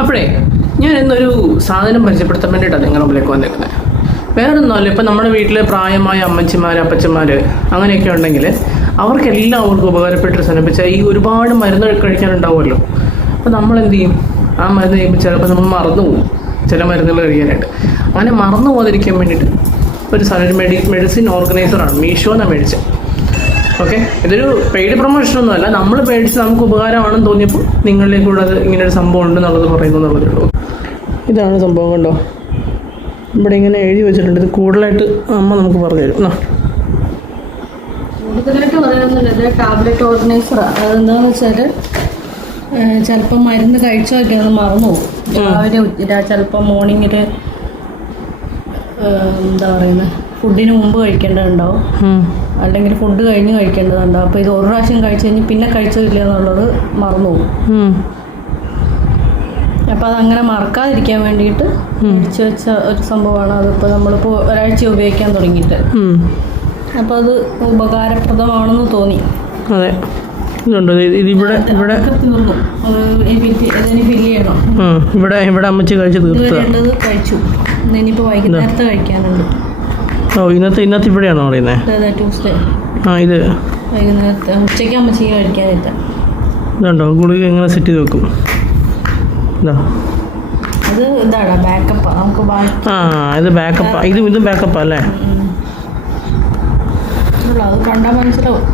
അപ്പോഴേ ഞാൻ ഇന്നൊരു സാധനം പരിചയപ്പെടുത്താൻ വേണ്ടിയിട്ടാണ് നിങ്ങളുടെ മുമ്പിലേക്ക് വന്നിരിക്കുന്നത്. വേറൊന്നുമല്ല, ഇപ്പം നമ്മുടെ വീട്ടിൽ പ്രായമായ അമ്മച്ചിമാർ അപ്പച്ചന്മാർ അങ്ങനെയൊക്കെ ഉണ്ടെങ്കിൽ അവർക്കെല്ലാവർക്കും ഉപകാരപ്പെട്ടൊരു സാധനം വെച്ചാൽ ഈ ഒരുപാട് മരുന്ന് കഴിക്കാനുണ്ടാവുമല്ലോ. അപ്പോൾ നമ്മളെന്ത് ചെയ്യും? ആ മരുന്ന് കഴിയുമ്പോൾ ചിലപ്പോൾ നമ്മൾ മറന്നു പോകും ചില മരുന്നുകൾ കഴിക്കാനായിട്ട്. അങ്ങനെ മറന്നു പോകാതിരിക്കാൻ വേണ്ടിയിട്ട് ഒരു സാധനം മെഡിസിൻ ഓർഗനൈസറാണ്, മീഷോ എന്നാണ് മേടിച്ചത്. ഓക്കെ, ഇതൊരു പെയ്ഡ് പ്രൊമോഷനൊന്നുമല്ല, നമ്മൾ മേടിച്ച് നമുക്ക് ഉപകാരമാണെന്ന് തോന്നിയപ്പോൾ നിങ്ങളിലേക്ക് കൂടെ അത് ഇങ്ങനൊരു സംഭവം ഉണ്ടെന്നുള്ളത് പറയുന്നു എന്നുള്ളതേ ഉള്ളൂ. ഇതാണ് സംഭവം, കണ്ടോ? ഇവിടെ ഇങ്ങനെ എഴുതി വെച്ചിട്ടുണ്ട്. ഇത് കൂടുതലായിട്ട് അമ്മ നമുക്ക് പറഞ്ഞു തരും. കൂടുതലായിട്ട് പറയാനൊന്നുമില്ല, ഇത് ടാബ്ലറ്റ് ഓർഗനൈസറാണ്. അതെന്താണെന്ന് വെച്ചാൽ ചിലപ്പോൾ മരുന്ന് കഴിച്ചൊക്കെ അത് മറന്നു പോകും. രാവിലെ ചിലപ്പോൾ മോർണിംഗിൽ എന്താ പറയുന്നത്, ഫുഡിന് മുമ്പ് കഴിക്കേണ്ടതുണ്ടാവും, അല്ലെങ്കിൽ ഫുഡ് കഴിഞ്ഞ് കഴിക്കേണ്ടതുണ്ടാവും. അപ്പോൾ ഇത് ഒരു പ്രാവശ്യം കഴിച്ച് കഴിഞ്ഞ് പിന്നെ കഴിച്ചില്ല എന്നുള്ളത് മറന്നു പോകും. അപ്പോൾ അതങ്ങനെ മറക്കാതിരിക്കാൻ വേണ്ടിയിട്ട് മേടിച്ച് വെച്ച ഒരു സംഭവമാണ്. അതിപ്പോൾ നമ്മളിപ്പോൾ ഒരാഴ്ച ഉപയോഗിക്കാൻ തുടങ്ങിയിട്ട്, അപ്പോൾ അത് ഉപകാരപ്രദമാണെന്ന് തോന്നി. അതെ, ഇതിവിടെ തീർന്നു. ഇതിന് ഫില്ല് ചെയ്യണം. ഇവിടെ അമ്മച്ചി കഴിച്ച് തീർച്ചയായിട്ടും കഴിച്ചു. ഇനിയിപ്പോൾ വൈകുന്നേരത്തെ കഴിക്കാനുണ്ട്. ഇന്നത്തെ ഇവിടെയാണോ പറയുന്നത്? ട്യൂസ്ഡേ. ഇത് വൈകുന്നേരത്തെ ഉച്ചയ്ക്ക് അമ്മച്ചിക്ക് കഴിക്കാനില്ല. ഇതുണ്ടോ? ഗുളിക എങ്ങനെ സെറ്റ് ചെയ്ത് വെക്കും? അത് ഇതാണ് ബാക്കപ്പ്. നമുക്ക് ഇത് ബാക്കപ്പാ. ഇതും ബാക്കപ്പാ അല്ലേ? അത് കണ്ടാൽ മനസ്സിലാവും.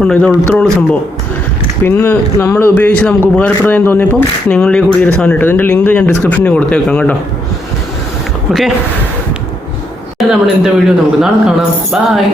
ഉണ്ടോ? ഇത് ഇത്രയുള്ള സംഭവം. പിന്നെ നമ്മൾ ഉപയോഗിച്ച് നമുക്ക് ഉപകാരപ്രദം തോന്നിയപ്പം നിങ്ങളുടെ കൂടി ഒരു സാധനം ഇട്ടു. അതിൻ്റെ ലിങ്ക് ഞാൻ ഡിസ്ക്രിപ്ഷനിൽ കൊടുത്തേക്കാം കേട്ടോ. ഓക്കെ, നമ്മുടെ ഇന്നത്തെ വീഡിയോ നമുക്ക് നാളെ കാണാം. ബൈ.